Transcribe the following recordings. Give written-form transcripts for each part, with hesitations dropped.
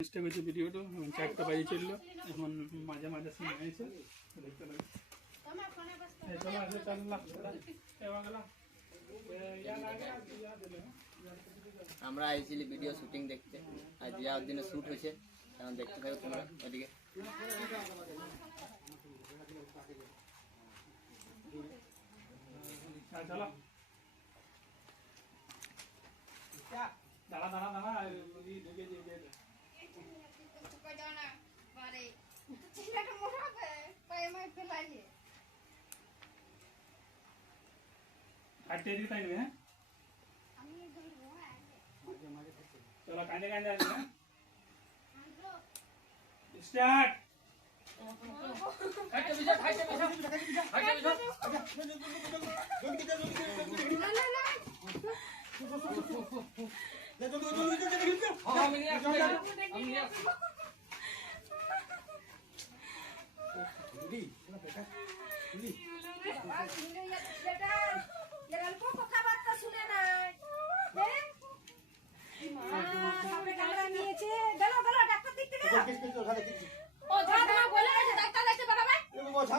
চেষ্টা করছি ভিডিওটা এখন 4টা বাজে চললো এখন মাঝে মাঝে সিন হয়েছে দেখতে লাগে আমরা আইছিলি ভিডিও শুটিং দেখতে আর জিয়াউর দিনে শুট হয়েছে এখন দেখতে থাকো তোমরা ওদিকে চলো দাঁড়া দাঁড়া দাঁড়া ঢুকে দিয়ে কাটতে দিতে তাই হ্যাঁ चलो कांदे कांदे आले ना स्टार्ट काटे बिजा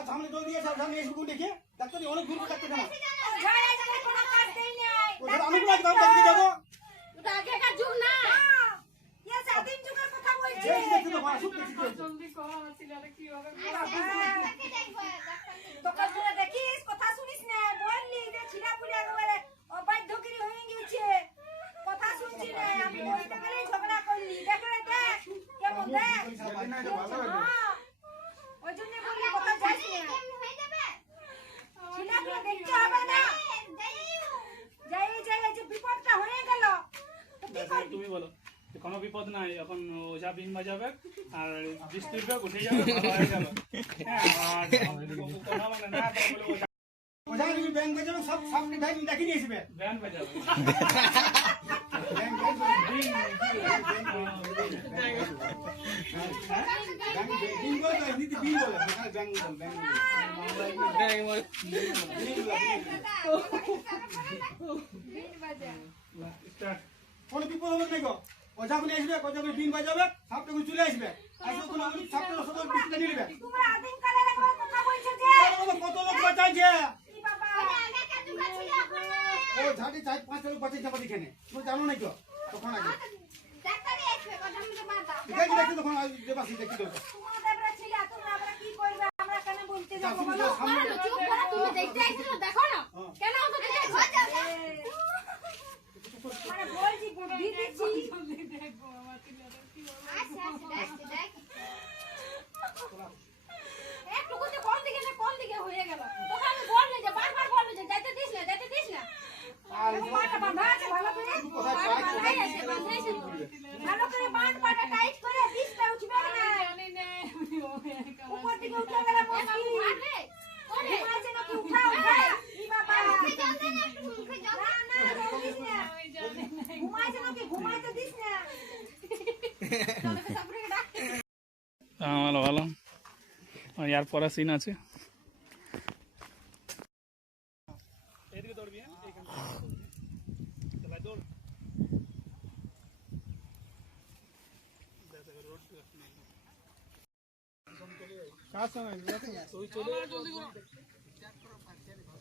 সামনে দৌড় দিয়ে সামনে এসে দেখে ডাক্তার অনেক দূর ডাক্তার জানা আমি ডাক্তার যাবো ওটা আগেকার যুগ না ইয়া স্বাধীন যুগের কথা বলছি জলদি কর সিলালে কি হবে তোকে তোরা দেখিস কথা শুনিস না বললি যে ছিলা পুলিয়া করে অবাধ্য করি হয়ে গেছে কথা শুনছি না আমি বলতে গেলে ঝগড়া করলি দেখ রে দেখ কেমন দেখ ওই জন্য বলি কথা যাইস না ছিলা পুলিয়া দেখতে হবে না যাই যে বিপদটা হয়ে গেল তুমি বলো কোনো বিপদ নাই এখন ওঝা বিন বাজাবে আর বৃষ্টিটা উঠে যাবে ভালো হয়ে যাবে হ্যাঁ আর কথা মানে না বলে ওঝা তুমি ব্যাংক বাজাবে সব সামনে ভাই দেখি নিয়ে আসবে ব্যান্ড বাজাবে বিল বলে নীতি বিল বলে ব্যাংক কোনো বিপদ হবে না গো ওঝা বলে আসবে ওঝা বলে বিল বাজাবে সাপটা চলে আসবে আসলে কোনো সাপটা সদর বিস্তার নিয়ে নেবে তোমরা আদিম কালের একবার কথা বলছো যে কত লোক বাঁচাইছে ই বাবা আগেকার যুগ ছিল এখন ও ঝাড়ি 4-5 লোক বাঁচাইছে আমাদের এখানে তুমি জানো না কি তখন আগে ডাক্তারই আসবে কথা মতো মাথা দেখি দেখি তখন দেবাসি দেখি তো তোমাদের বড় ছিল তোমরা আমরা কি করবে আমরা কেন বলতে যাব তুমি বলো সামনে চুপ করো তুমি দেখতে আইছো দেখো না কেন অত দেখতে মানে বলছি বুদ্ধি দিচ্ছি দেখো আমার ছেলেটা কি হবে আচ্ছা দেখ একটু কোন দিকে হয়ে গেল তোকে আমি বললে যে বারবার বললে যে যাইতে দিস না আর পাটা বাঁধা আছে ভালো করে বাঁধাই আছে বাঁধাইছে ভালো করে বাঁধ পাটা টাইট করে দিসটা উঠবে না জানি না উপর দিকে উঠে গেল মুশকিল মারবে ওরে মাঝে নাকি উঠাও ই বাবা জলদি না একটু মুখে জল না দিস না ঘুমাইছে নাকি ঘুমাইতে দিস না চলো সাবরে ডাক ভালো ভালো यार পরে সিন আছে এদিকে দৌড়বি হ্যাঁ এইখানে চল দৌড় কাজ সময় তুই চলে জলদি করো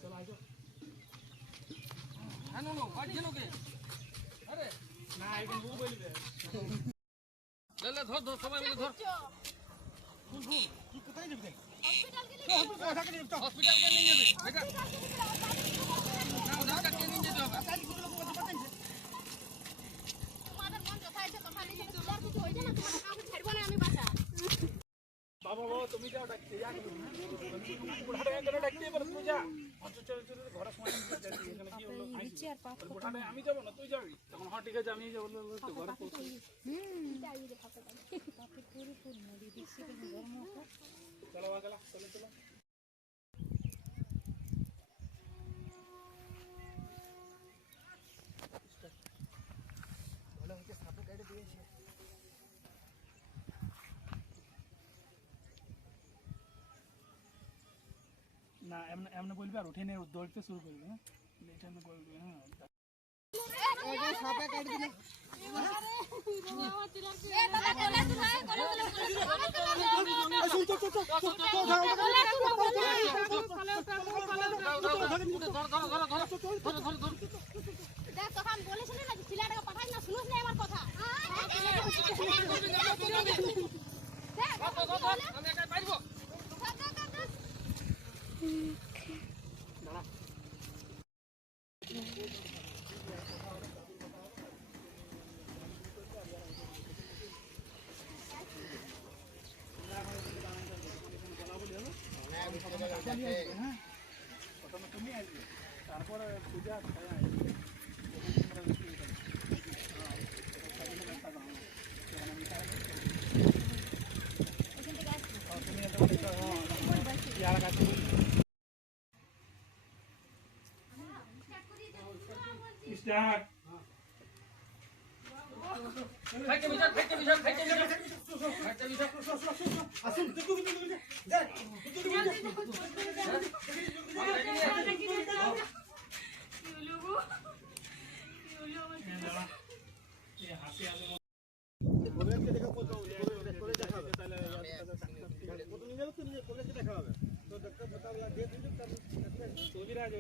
চল আজো হ্যাঁ নো বাড়ি লোকে আরে না এইখানে ও বলবে লে ধর সবাই মিলে ধর তুই কোথায় যাবি হসপিটাল কে নিয়ে হসপিটাল কে নিয়ে যাবে দেখা না ওটা কে নিয়ে যেতে হবে তোমাদের মন কোথায় আছে কথা নিয়ে তোমার কিছু হইছে না তোমার কাউকে ছাড়বো না আমি বাসা বাবা তুমি যাও ডাকতে যা বুড়াটা এখানে ডাকতে পারো তুমি যা চল ঘরে সময় এখানে কি হলো বুড়াটা আমি যাব না তুই যাবি তখন হ্যাঁ ঠিক আছে আমি যাবো তো ঘরে পৌঁছে চলো আগলা চলো না এমনি বলবি আর উঠে নিয়ে দৌড়তে শুরু করবি হ্যাঁ এটা আমি বলবি হ্যাঁ সাপে কাটি দিলে দেখ তখন বলেছিলি না যে ছেলেটাকে পাঠাই না, শুনিস না আমার কথা। তারপরে পূজা স্টার্ট আসুন দেখু দেখু দেখ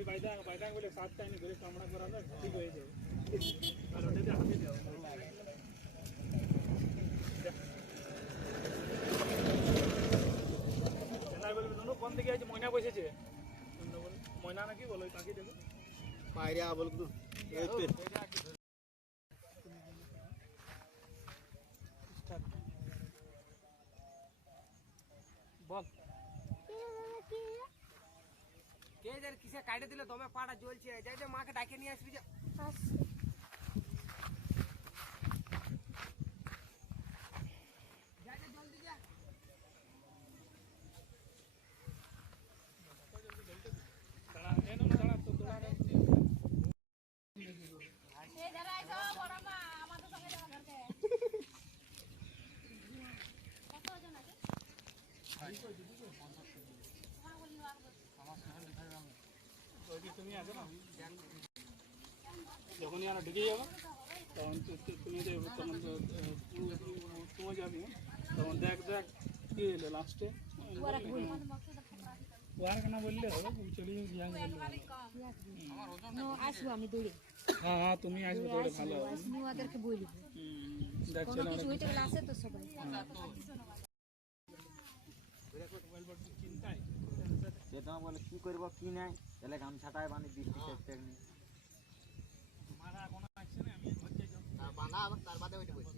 বাইদাং বলে 7 টাইম ধরে কামড়া করানো ঠিক হয়ে যাবে আর ওটাতে হাতে দাও কোন দিকে আছে ময়না বসেছে ময়না নাকি বলো তাকে দেখো পায়রা বল বল কে জানে কিসে কাটে দিলে দমে পাড়া জ্বলছে, যাই যে মাকে ডাকে নিয়ে আসবি যে। তুমি আছো না যখনই আমরা ঢুকে যাবো তখন তুমি যাবে তখন তুমি যাবি তখন দেখ দেখ কি এলো লাস্টে ওয়ারখানা বললে হবে চলে আসবো আমি দৌড়ে। হ্যাঁ হ্যাঁ তুমি আসবে দৌড়ে ভালো হবে ওদেরকে বলবো দেখ কোনো চলে কিছু হইতে গেলে আসে তো সবাই। যেটা বলে কি করবো কি নাই তাহলে গামছাটায় বানি বৃষ্টি চেক নেই মারা কোনো আসছে না আমি হচ্ছে বাঁধা আবার তার বাদে ওইটা বলছি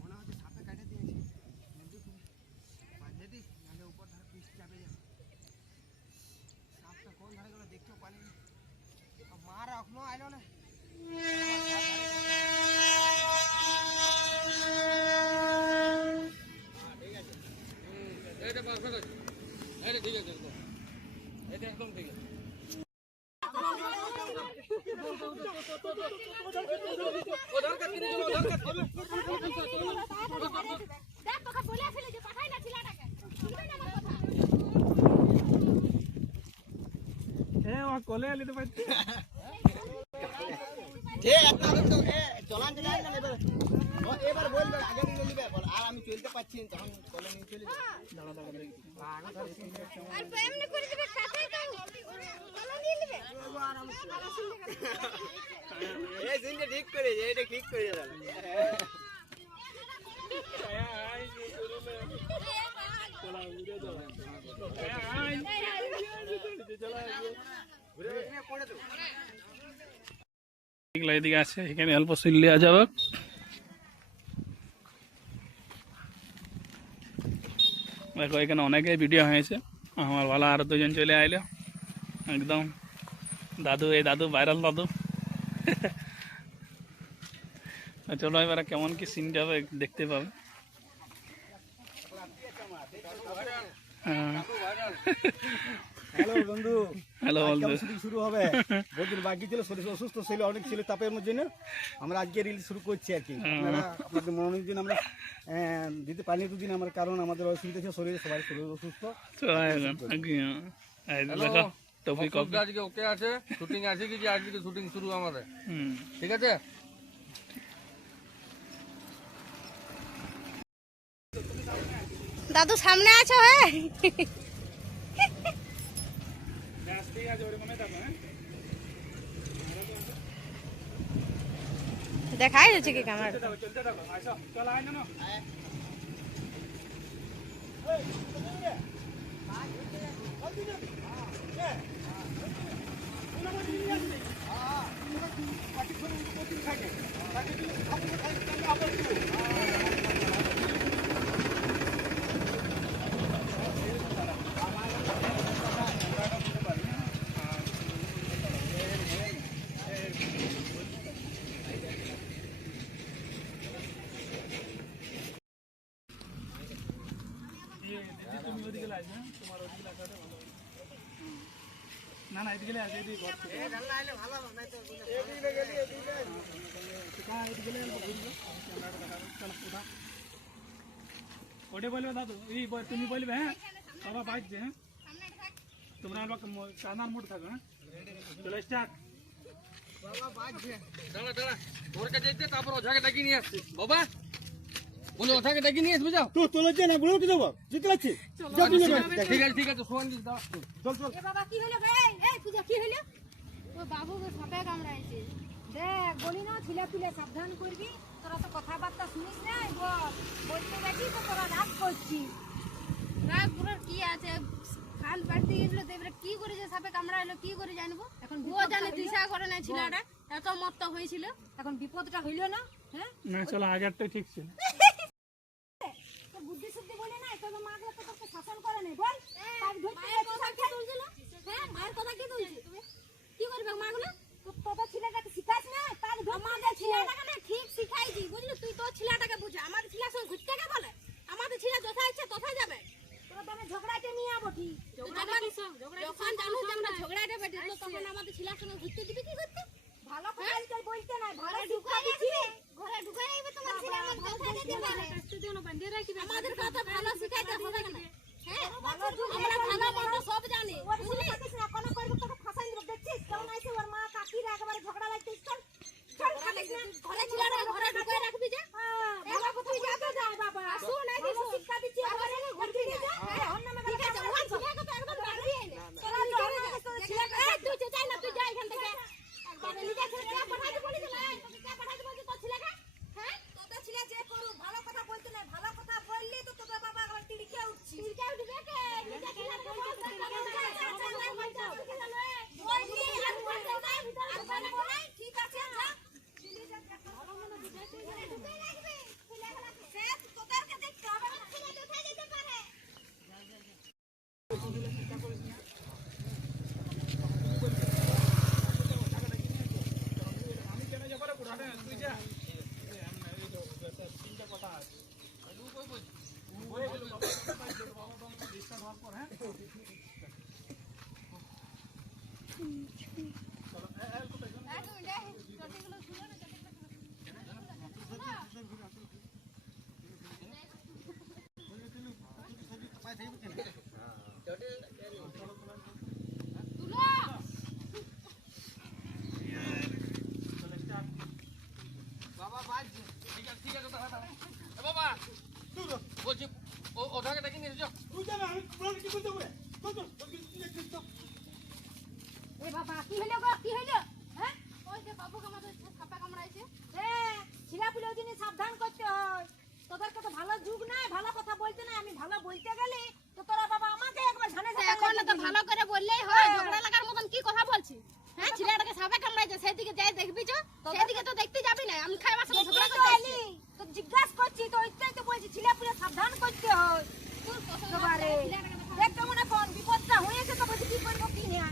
মনে হচ্ছে সাপে কাটে দিয়েছে, বাঁধে দিস নাহলে উপর ধারে পিস চাপে যাবে। সাপটা কোন ধারে গেলো দেখতেও পারিনি, মার এখনো আইলো না। এটা পারফেক্ট আছে, এটা ঠিক আছে, এটা একদম ঠিক আছে। দেখ তোকে বলেছিলি যে পাঠাই না ছেলেটাকে, শুনবি না আমার কথা। হ্যাঁ ও কোলে আলি তো পাচ্ছি ঠিক আছে তো চলান চলে আসবেন এবার এবার বলবেন আগে নিয়ে নিবে বল আর আমি চলতে পারছি না তখন কলে নিয়ে চলে দাঁড়া দাঁড়া আর এমনি করে দিবে সাথে তো চলো দিয়ে দিবে। এই সিনটা ঠিক করে এটা ঠিক করে দাও চলা ভিডিও চলা আই চলা এগুলো এদিকে আছে এখানে অল্প সিল দেওয়া যাবে দেখো এখানে অনেকেই ভিডিও হয়েছে আমার ভালো আরো দুজন চলে আইলো একদম দাদু এই দাদু ভাইরাল দাদু চলো এবারে কেমন কি সিন যাবে দেখতে পাবে হ্যালো বন্ধু, হ্যালো বন্ধু শুটিং শুরু হবে। বহুদিন বাকি ছিল, শরীর অসুস্থ ছিল, অনেক ছিল তাপের মধ্যে না আমরা আজকে রিল শুরু করছি আর কি। আপনারা আপনাদের মনোরঞ্জন আমরা দিতে পারিনি দুদিন আমার, কারণ আমাদের অসুবিধা ছিল শরীরে, সবাই শরীর অসুস্থ। টপিক আজকে ওকে আছে, শুটিং আছে কি যে আজকে শুটিং শুরু আমাদের, ঠিক আছে। দাদু সামনে আছো হ্যাঁ ব্যাস ঠিক আছে ওরকমই থাকো হ্যাঁ দেখাই যাচ্ছে কি ক্যামেরা চলতে থাকো আসো চল আয় না তুমি ওদিকে লাগবে হ্যাঁ তোমার ওদিকে লাগাতে ভালো হবে না না এদিকে আছে এদিকে ঘর থেকে ওটা বলবে দাদু এই তুমি বলবে হ্যাঁ বাবা বাজছে হ্যাঁ তোমরা আমার কানার মুড থাকো হ্যাঁ চলো স্টার্ট দাঁড়া দাঁড়া ওর কাছে যেতে তারপর ওঝাকে ডাকি নিয়ে আসছিস বাবা বলে ওঝাকে ডাকি নিয়ে আসবি যাও তো তোলা যে না বলেও তো যাবো জিতে লাগছে ঠিক আছে সোহান দিস দাঁড়া চল চল এ বাবা কি হলো রে এই পূজা কি হলো ও বাবুকে সাপে কামড়াইছে দেখ বলি না ছিলা পিলে সাবধান করবি তোরা তো কথাবার্তা শুনিস না বলতে দেখি তো তোরা রাগ করছিস রাগ পুরো কি আছে খাল পাড়তে গেছিল তো এবারে কি করে যে সাপে কামড়াইলো কি করে জানবো এখন ও জানে দিশা করে না ছিলাটা এত মত্ত হয়েছিল এখন বিপদটা হইল না হ্যাঁ না চলো আগেরটাই ঠিক ছিল তো বুদ্ধি শুদ্ধি বলে না তোর মা তো তোকে শাসন করে নাই বল তার ধরতে কি তুলছিল হ্যাঁ মায়ের কথা কি তুলছিস কি করবে মাগুলো তোর ছেলেটাকে শিখাস না তার আমাদের ছেলেটাকে না ঠিক শিখাইছি বুঝলি তুই তোর ছেলেটাকে বুঝা আমাদের ছেলের সঙ্গে ঘুরতে কে বলে আমাদের ছেলে যথা ইচ্ছা তথায় যাবে তোরা তুমি ঝগড়াটা নিয়ে আবো ঠিক যখন জানো যে আমরা ঝগড়াটা বেটে তো তখন আমাদের ছেলের সঙ্গে ঘুরতে দিবি কি করতে ভালো কথা আজকাল বলতে নাই ভালো শিক্ষা দিচ্ছি ঘরে ঢুকাই আইবে তোমার ছেলে আমার কথা দিতে পারে আমাদের কথা ভালো শিখাইতে হবে না হ্যাঁ আমরা ভালো মন্দ সব জানি বুঝলি না কোন করব তোকে ফাসাই দিব দেখছিস কেমন আইছে ওর মা কাকিরা একেবারে ঝগড়া লাগতে চল চল খালিস না ঘরে ছিলাটা ঘরে ঢুকাই রাখবি যা ভালো কথা যাবে যা বাবা শুন এই ভালো শিক্ষা দিচ্ছি ঘরে ঘরে যা অন্য মে ঠিক আছে ওই ছেলেকে তো একদম বাড়ি আইলে তোরা জানা তো ছেলেকে তুই যাই না তুই যা এখান থেকে একবার নিজে ছেলেকে পাঠাইতে বলি না তোকে কে পাঠাইতে বলছিস তোর ছেলেকে হ্যাঁ তোদের ছেলে যে করু ভালো কথা বলতে নাই ভালো কথা বললি তো তোদের বাবা আবার তিড়কে উঠছি তিড়কে উঠবে কে নিজে ছেলেকে বলতে নাই ঠিক আছে যা ভালো মনে বুঝাইতে ঢুকে রাখবি সে তোদেরকে দেখতে হবে ছেলে উঠে যেতে পারে আমি কেন যাবো রে বুড়াটা তুই যা তিনটা কথা আছে ডিস্টার্ব হওয়ার পর হ্যাঁ বাবা বাজছে ঠিক আছে দাঁড়া দাঁড়া এ বাবা বলছি ওঝাকে ডাকি নিয়ে যাও তুই জানা আমি বলে কি করতে হবে চল চল চল এ বাবা কি হলো গো কি হলো হ্যাঁ ওই যে বাবুকে আমাদের ছাপা কামড়াইছে ছিলাপুলে ওই দিনে সাবধান করতে হয় তোদেরকে তো ভালো যুগ নাই ভালো কথা বলতে নাই আমি ভালো বলতে গেলে তো তোরা বাবা আমাকে একবার ঝানে এখন তো ভালো করে বললেই হয় ঝগড়া লাগার মতন কি কথা বলছিস হ্যাঁ ছেলেটাকে সাপে কামড়াইছে সেদিকে যাই দেখবি তো সেদিকে তো দেখতে যাবি না আমি খাইবার সাথে ঝগড়া করতে তো জিজ্ঞাসা করছি তো ওইটাই তো বলছি ছিলাপুলে সাবধান করতে হয় এবারে দেখ কেমন এখন বিপদটা হয়েছে তো বলছি কি করবো কি না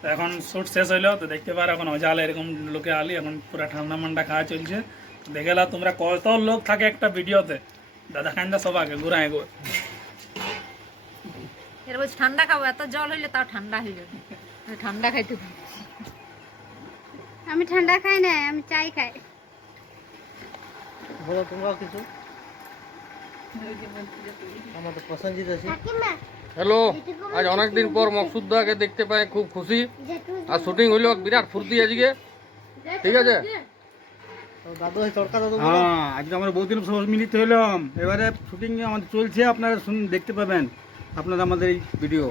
তো এখন শ্যুট শেষ হইলো তো দেখতে পারো এখন অজাল এরকম লোকে আলি এখন পুরো ঠান্ডা মান্ডা খাওয়া চলছে দেখে নাও তোমরা কত লোক থাকে একটা ভিডিওতে দাদা খান্দা সবাকে ঘুরায় গো এর বলছি ঠান্ডা খাবো এত জল হইলে তাও ঠান্ডা হয়ে যাবে ঠান্ডা খাইতে আমি ঠান্ডা খাই না আমি চাই খাই বলো তোমরাও কিছু আমার তো পছন্দ আছে হ্যালো আজ অনেকদিন পর মকসুদদাকে দেখতে পাই খুব খুশি আর শুটিং হইলো বিরাট ফুর্তি আজকে ঠিক আছে দাদু হয় তড়কা দাদু হ্যাঁ আজকে আমরা বহুদিন সবাই মিলিত হলাম, এবারে শুটিং আমাদের চলছে, আপনারা দেখতে পাবেন আপনারা আমাদের এই ভিডিও।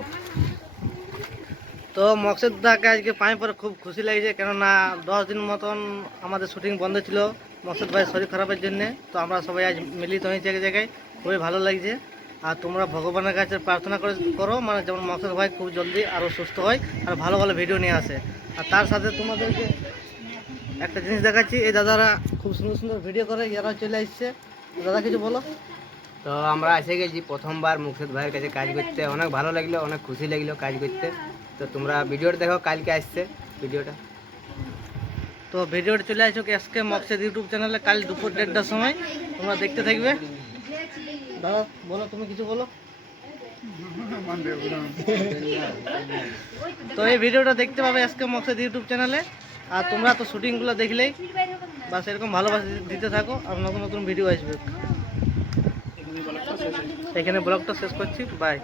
তো মকসুদ দাকে আজকে পাই পরে খুব খুশি লাগছে, কেননা 10 দিন মতন আমাদের শুটিং বন্ধ ছিল মকসুদ ভাই শরীর খারাপের জন্য। তো আমরা সবাই আজ মিলিত হয়েছি এক জায়গায়, খুবই ভালো লাগছে। আর তোমরা ভগবানের কাছে প্রার্থনা করো, মানে যেমন মকসুদ ভাই খুব জলদি আরও সুস্থ হয় আর ভালো ভালো ভিডিও নিয়ে আসে। আর তার সাথে তোমাদেরকে একটা জিনিস দেখাচ্ছি, এই দাদারা খুব সুন্দর সুন্দর ভিডিও করে, এরাও চলে আসছে। দাদা কিছু বলো। তো আমরা এসে গেছি প্রথমবার মুকসুদ ভাইয়ের কাছে কাজ করতে, অনেক ভালো লাগলো, অনেক খুশি লাগলো কাজ করতে। তো তোমরা ভিডিওটা দেখো, কালকে আসছে ভিডিওটা। তো ভিডিওটা চলে আসো এসকে মকসুদ ইউটিউব চ্যানেলে কাল দুপুর 1:30টার সময়, তোমরা দেখতে থাকবে। দাদা বলো, তুমি কিছু বলো। তো এই ভিডিওটা দেখতে পাবে এসকে মকসুদ ইউটিউব চ্যানেলে। আর তোমরা তো শুটিংগুলো দেখলেই, বাস এরকম ভালোবাসা দিতে থাকো, আর নতুন নতুন ভিডিও আসবে। এখানে ব্লগটা শেষ করছি, বাই।